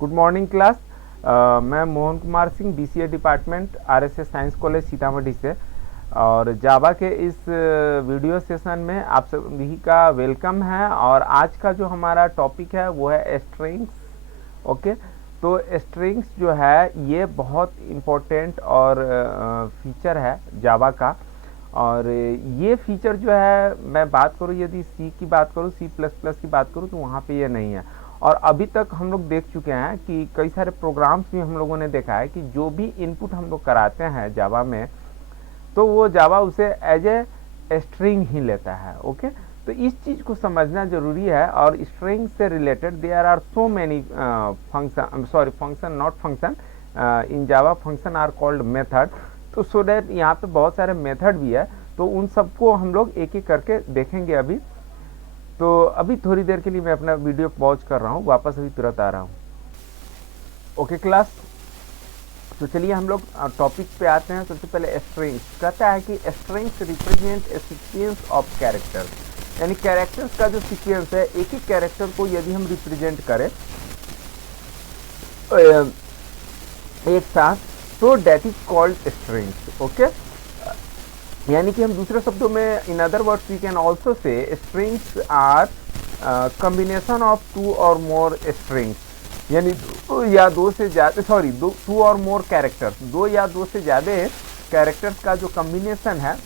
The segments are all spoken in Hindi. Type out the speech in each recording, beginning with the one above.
Good morning class. मैं Mohan Kumar Singh, BCA department, RSS science college Sitamarhi से। और जावा के इस वीडियो सेशन में आप सभी का वेलकम है। और आज का जो हमारा टॉपिक है वो है स्ट्रिंग्स। ओके, तो स्ट्रिंग्स जो है ये बहुत इम्पोर्टेंट और फीचर है जावा का। और ये फीचर जो है, मैं बात करूँ यदि सी की बात करूँ, सी प्लस प्लस की बात करूँ, तो वहाँ पे ये नहीं है। और अभी तक हम लोग देख चुके हैं कि कई सारे प्रोग्राम्स भी हम लोगों ने देखा है कि जो भी इनपुट हम लोग कराते हैं जावा में, तो वो जावा उसे एज ए स्ट्रिंग ही लेता है। ओके, तो इस चीज़ को समझना जरूरी है। और स्ट्रिंग से related there are so many function not function in Java, function are called method. तो सो दैट यहाँ पे बहुत सारे मेथड भी है, तो उन सबको हम लोग एक एक करके देखेंगे अभी। तो अभी थोड़ी देर के लिए मैं अपना वीडियो पॉज कर रहा हूँ, वापस अभी तुरंत आ रहा हूँ। ओके क्लास, तो चलिए हम लोग टॉपिक पे आते हैं। सबसे पहले स्ट्रिंग्स कहता है कि strings represent a sequence of characters, यानी कैरेक्टर्स का जो सीक्वेंस है, एक एक कैरेक्टर को यदि हम रिप्रेजेंट करें एक साथ, तो that is called strings. Okay, यानी कि हम दूसरे शब्दों में, in other words we can also say strings are combination of two or more strings, यानी टू और मोर कैरेक्टर्स, दो या दो से ज़्यादा कैरेक्टर्स का जो कॉम्बिनेशन है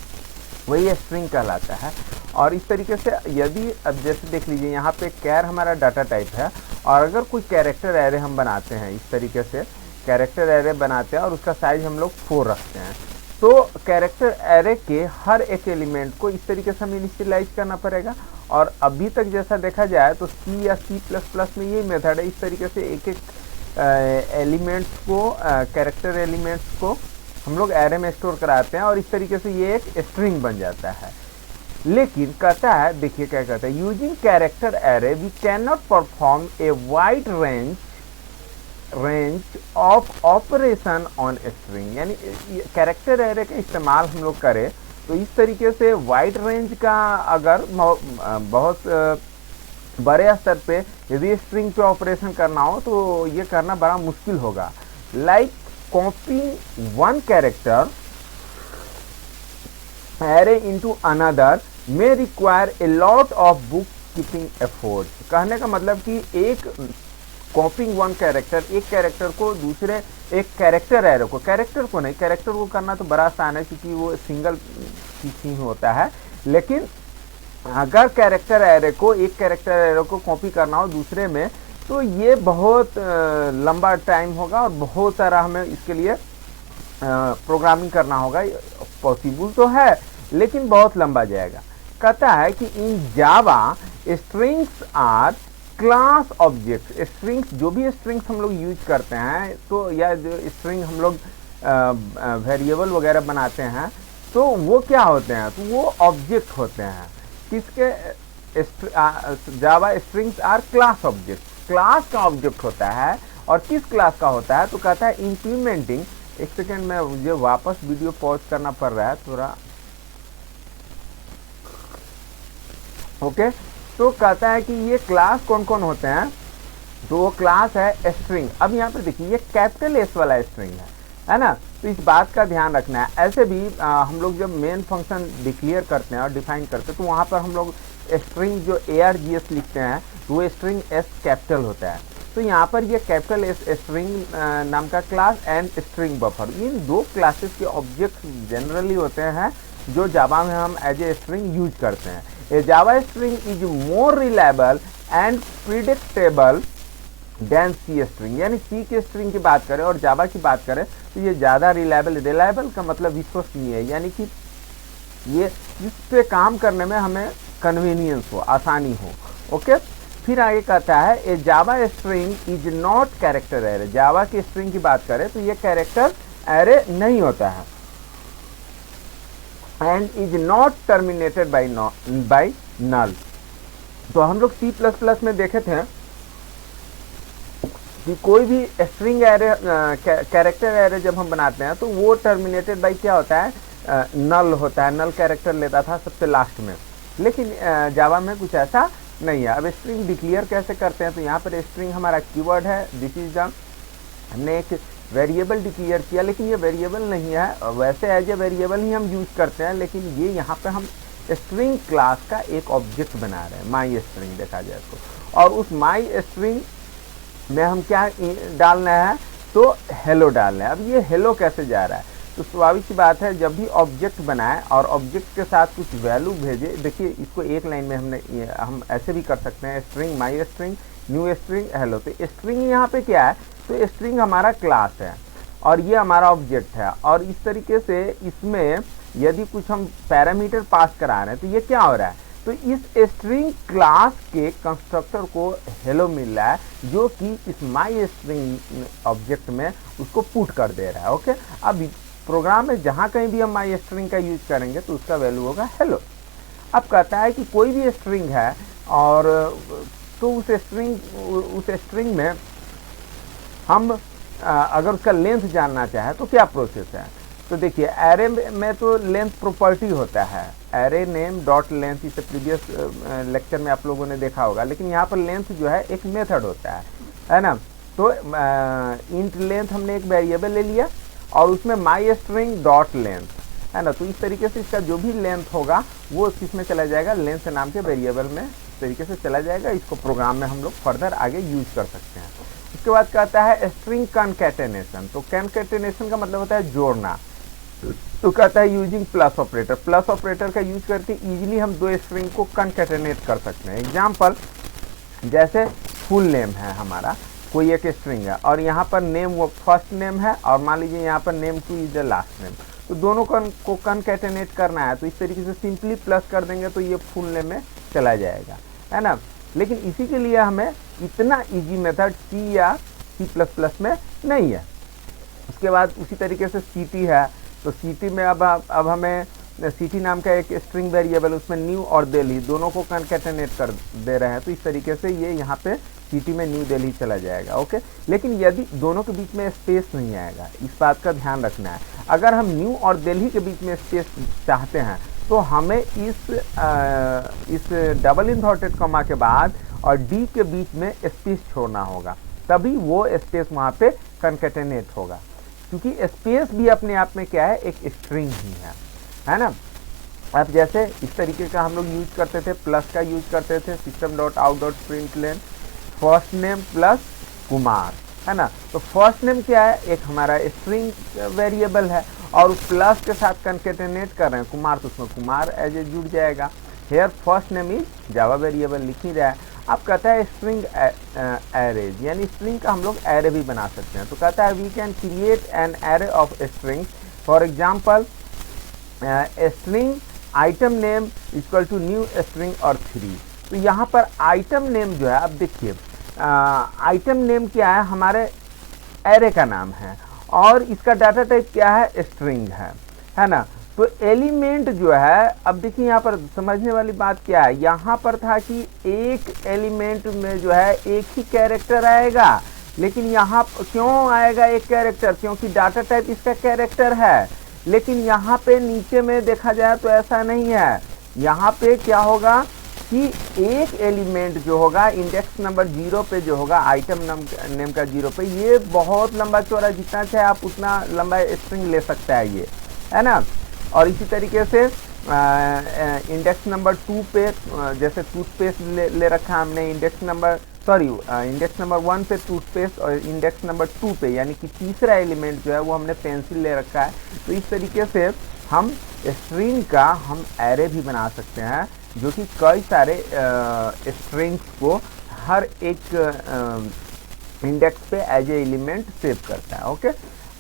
वही स्ट्रिंग कहलाता है। और इस तरीके से यदि अब जैसे देख लीजिए, यहाँ पे कैर हमारा डाटा टाइप है, और अगर कोई कैरेक्टर एरे हम बनाते हैं, इस तरीके से कैरेक्टर एरे बनाते हैं और उसका साइज हम लोग 4 रखते हैं, तो कैरेक्टर एरे के हर एक एलिमेंट को इस तरीके से हमें इनिशियलाइज करना पड़ेगा। और अभी तक जैसा देखा जाए तो सी या सी प्लस प्लस में ये मेथड है, इस तरीके से एक एक एलिमेंट्स को, कैरेक्टर एलिमेंट्स को हम लोग एरे में स्टोर कराते हैं, और इस तरीके से ये एक स्ट्रिंग बन जाता है। लेकिन कहता है, देखिए क्या कहता है, using character array we can not perform a wide range of operation on string, यानी कैरेक्टर एरे का इस्तेमाल हम लोग करें तो इस तरीके से वाइड रेंज का, अगर बहुत बड़े स्तर पे यदि स्ट्रिंग पे ऑपरेशन करना हो तो ये करना बड़ा मुश्किल होगा। Like कॉपिंग one character array into another may require a lot of book keeping effort. कहने का मतलब कि एक कॉपिंग वन कैरेक्टर, एक कैरेक्टर को दूसरे, एक कैरेक्टर एरे को, कैरेक्टर को नहीं, कैरेक्टर को करना तो बड़ा आसान है क्योंकि वो सिंगल ही होता है। लेकिन अगर कैरेक्टर एरे को, एक कैरेक्टर एरे को कॉपी करना हो दूसरे में, तो ये बहुत लंबा टाइम होगा और बहुत सारा हमें इसके लिए प्रोग्रामिंग करना होगा। पॉसिबल तो है लेकिन बहुत लंबा जाएगा। कहता है कि in Java strings are class object. Strings, जो भी स्ट्रिंग्स हम लोग यूज करते हैं, तो या जो स्ट्रिंग हम लोग वेरिएबल वगैरह बनाते हैं, तो वो क्या होते हैं, तो वो ऑब्जेक्ट होते हैं। किसके? Java strings are class object, class का ऑब्जेक्ट होता है। और किस क्लास का होता है? तो कहता है इंप्लीमेंटिंग, एक सेकेंड में मुझे वापस वीडियो पॉज करना पड़ रहा है थोड़ा। ओके, तो कहता है कि ये क्लास कौन कौन होते हैं, तो वो क्लास है स्ट्रिंग। अब यहाँ पर देखिए, ये कैपिटल एस वाला स्ट्रिंग है ना, तो इस बात का ध्यान रखना है। ऐसे भी हम लोग जब मेन फंक्शन डिक्लेयर करते हैं और डिफाइन करते हैं, तो वहाँ पर हम लोग स्ट्रिंग जो ARGS लिखते हैं, तो वो स्ट्रिंग एस कैपिटल होता है। तो यहाँ पर ये कैपिटल एस स्ट्रिंग नाम का क्लास एंड स्ट्रिंग बफर, इन दो क्लासेस के ऑब्जेक्ट जनरली होते हैं जो जावा में हम एज ए स्ट्रिंग यूज करते हैं। A Java string is more reliable and predictable than C string, यानी सी के स्ट्रिंग की बात करें और जावा की बात करें तो ये ज़्यादा रिलायबल का मतलब विश्वसनीय है, यानी कि ये इस पे काम करने में हमें कन्वीनियंस हो, आसानी हो। ओके, फिर आगे कहता है a Java string is not character array. Java की स्ट्रिंग की बात करें तो ये कैरेक्टर एरे नहीं होता है, and is not terminated by null. तो हम लोग सी प्लस प्लस में देखे थे कि कोई भी स्ट्रिंग एरे, कैरेक्टर एरे जब हम बनाते हैं तो वो टर्मिनेटेड बाई क्या होता है, नल होता है। नल कैरेक्टर लेता था सबसे लास्ट में। लेकिन जावा में कुछ ऐसा नहीं है। अब स्ट्रिंग डिक्लेयर कैसे करते हैं, तो यहाँ पर स्ट्रिंग हमारा कीवर्ड है, दिस इज द, हमने एक वेरिएबल डिक्लेयर किया, लेकिन ये वेरिएबल नहीं है, वैसे एज ए वेरिएबल ही हम यूज़ करते हैं, लेकिन ये यहाँ पे हम स्ट्रिंग क्लास का एक ऑब्जेक्ट बना रहे हैं, माई स्ट्रिंग देखा जाए तो। और उस माई स्ट्रिंग में हम क्या डालना है, तो हेलो डालना है। अब ये हेलो कैसे जा रहा है, तो स्वाभाविक सी बात है, जब भी ऑब्जेक्ट बनाए और ऑब्जेक्ट के साथ कुछ वैल्यू भेजे, देखिए इसको एक लाइन में हम ऐसे भी कर सकते हैं, स्ट्रिंग माई स्ट्रिंग न्यू स्ट्रिंग हेलो। तो स्ट्रिंग यहाँ पे क्या है, तो स्ट्रिंग हमारा क्लास है और ये हमारा ऑब्जेक्ट है, और इस तरीके से इसमें यदि कुछ हम पैरामीटर पास करा रहे हैं, तो ये क्या हो रहा है, तो इस स्ट्रिंग क्लास के कंस्ट्रक्टर को हेलो मिल रहा है, जो कि इस माई स्ट्रिंग ऑब्जेक्ट में उसको पुट कर दे रहा है। ओके, अब प्रोग्राम में जहाँ कहीं भी हम माई स्ट्रिंग का यूज करेंगे तो उसका वैल्यू होगा हेलो। अब कहता है कि कोई भी स्ट्रिंग है, और तो उस स्ट्रिंग में हम अगर उसका लेंथ जानना चाहे तो क्या प्रोसेस है, तो देखिए एरे में तो लेंथ प्रॉपर्टी होता है, एरे नेम डॉट लेंथ, इसे प्रीवियस लेक्चर में आप लोगों ने देखा होगा, लेकिन यहाँ पर लेंथ जो है एक मेथड होता है ना। तो इंट लेंथ हमने एक वेरिएबल ले लिया और उसमें माई स्ट्रिंग डॉट लेंथ है ना, तो इस तरीके से इसका जो भी लेंथ होगा वो किस में चला जाएगा, लेंथ नाम के वेरिएबल में इस तरीके से चला जाएगा। इसको प्रोग्राम में हम लोग फर्दर आगे यूज कर सकते हैं। उसके बाद कहता है स्ट्रिंग कॉन्कैटेनेशन, तो कॉन्कैटेनेशन का मतलब होता है जोड़ना, तो कहता है using plus operator, plus operator का यूज करके इजीली हम दो स्ट्रिंग को कॉन्कैटेनेट कर सकते हैं। एग्जांपल, जैसे फुल नेम है हमारा, कोई एक स्ट्रिंग है और यहाँ पर नेम वो फर्स्ट नेम है, और मान लीजिए यहाँ पर name 2 is the last name, तो दोनों को कॉन्कैटेनेट करना है, तो इस तरीके से सिंपली प्लस कर देंगे तो ये फुल नेम में चला जाएगा, है ना। लेकिन इसी के लिए हमें इतना इजी मेथड सी या C++ में नहीं है। उसके बाद उसी तरीके से सीटी है, तो सीटी में अब हमें सीटी नाम का एक स्ट्रिंग वेरिएबल, उसमें न्यू और दिल्ली दोनों को कॉन्कैटेनेट कर दे रहे हैं, तो इस तरीके से ये यहाँ पे सीटी में न्यू दिल्ली चला जाएगा। ओके, लेकिन यदि दोनों के बीच में स्पेस नहीं आएगा, इस बात का ध्यान रखना है। अगर हम न्यू और दिल्ली के बीच में स्पेस चाहते हैं तो हमें इस डबल इन्वर्टेड कॉमा के बाद और डी के बीच में स्पेस छोड़ना होगा, तभी वो स्पेस वहाँ पे कॉन्कैटेनेट होगा, क्योंकि स्पेस भी अपने आप में क्या है, एक स्ट्रिंग ही है ना। अब जैसे इस तरीके का हम लोग यूज करते थे, प्लस का यूज करते थे, system.out.println first name plus Kumar, है ना। तो फर्स्ट नेम क्या है, एक हमारा स्ट्रिंग वेरिएबल है, और उस प्लस के साथ कॉन्कैटेनेट कर रहे हैं कुमार, तो उसमें कुमार एज ए जुड़ जाएगा। Hair first name is Java variable लिख ही रहा है। अब कहता है स्ट्रिंग एरेज, यानी स्ट्रिंग का हम लोग एरे भी बना सकते हैं। तो कहता है we can create an array of string, for example string item name equal to new string और 3। तो यहाँ पर आइटम नेम जो है, अब देखिए आइटम नेम क्या है, हमारे एरे का नाम है, और इसका डाटा टाइप क्या है, स्ट्रिंग है ना। तो एलिमेंट जो है, अब देखिए यहाँ पर समझने वाली बात क्या है, यहाँ पर था कि एक एलिमेंट में जो है एक ही कैरेक्टर आएगा, लेकिन यहाँ क्यों आएगा एक कैरेक्टर, क्योंकि डाटा टाइप इसका कैरेक्टर है। लेकिन यहाँ पे नीचे में देखा जाए तो ऐसा नहीं है, यहाँ पे क्या होगा कि एक एलिमेंट जो होगा इंडेक्स नंबर 0 पे जो होगा, आइटम नेम का 0 पे, ये बहुत लंबा चौड़ा, जितना चाहे आप उतना लंबा स्ट्रिंग ले सकता है ये, है ना। और इसी तरीके से इंडेक्स नंबर 2 पे जैसे टूथपेस्ट ले रखा हमने, इंडेक्स नंबर 1 पे टूथपेस्ट, और इंडेक्स नंबर 2 पे यानी कि तीसरा एलिमेंट जो है वो हमने पेंसिल ले रखा है। तो इस तरीके से हम स्ट्रिंग का हम एरे भी बना सकते हैं, जो कि कई सारे स्ट्रिंग्स को हर एक इंडेक्स पे एज ए एलिमेंट सेव करता है। ओके,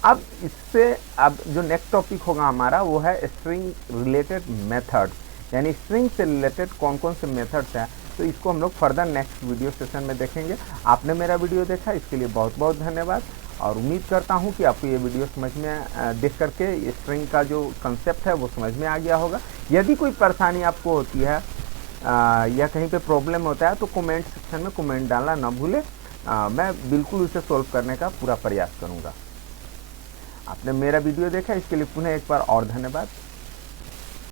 अब इससे अब जो नेक्स्ट टॉपिक होगा हमारा वो है स्ट्रिंग रिलेटेड मेथड, यानी स्ट्रिंग से रिलेटेड कौन कौन से मेथड्स हैं, तो इसको हम लोग फर्दर नेक्स्ट वीडियो सेशन में देखेंगे। आपने मेरा वीडियो देखा, इसके लिए बहुत बहुत धन्यवाद, और उम्मीद करता हूँ कि आपको ये वीडियो समझ में देख करके स्ट्रिंग का जो कंसेप्ट है वो समझ में आ गया होगा। यदि कोई परेशानी आपको होती है या कहीं पे प्रॉब्लम होता है तो कमेंट सेक्शन में कमेंट डालना ना भूलें, मैं बिल्कुल उसे सॉल्व करने का पूरा प्रयास करूँगा। आपने मेरा वीडियो देखा, इसके लिए पुनः एक बार और धन्यवाद।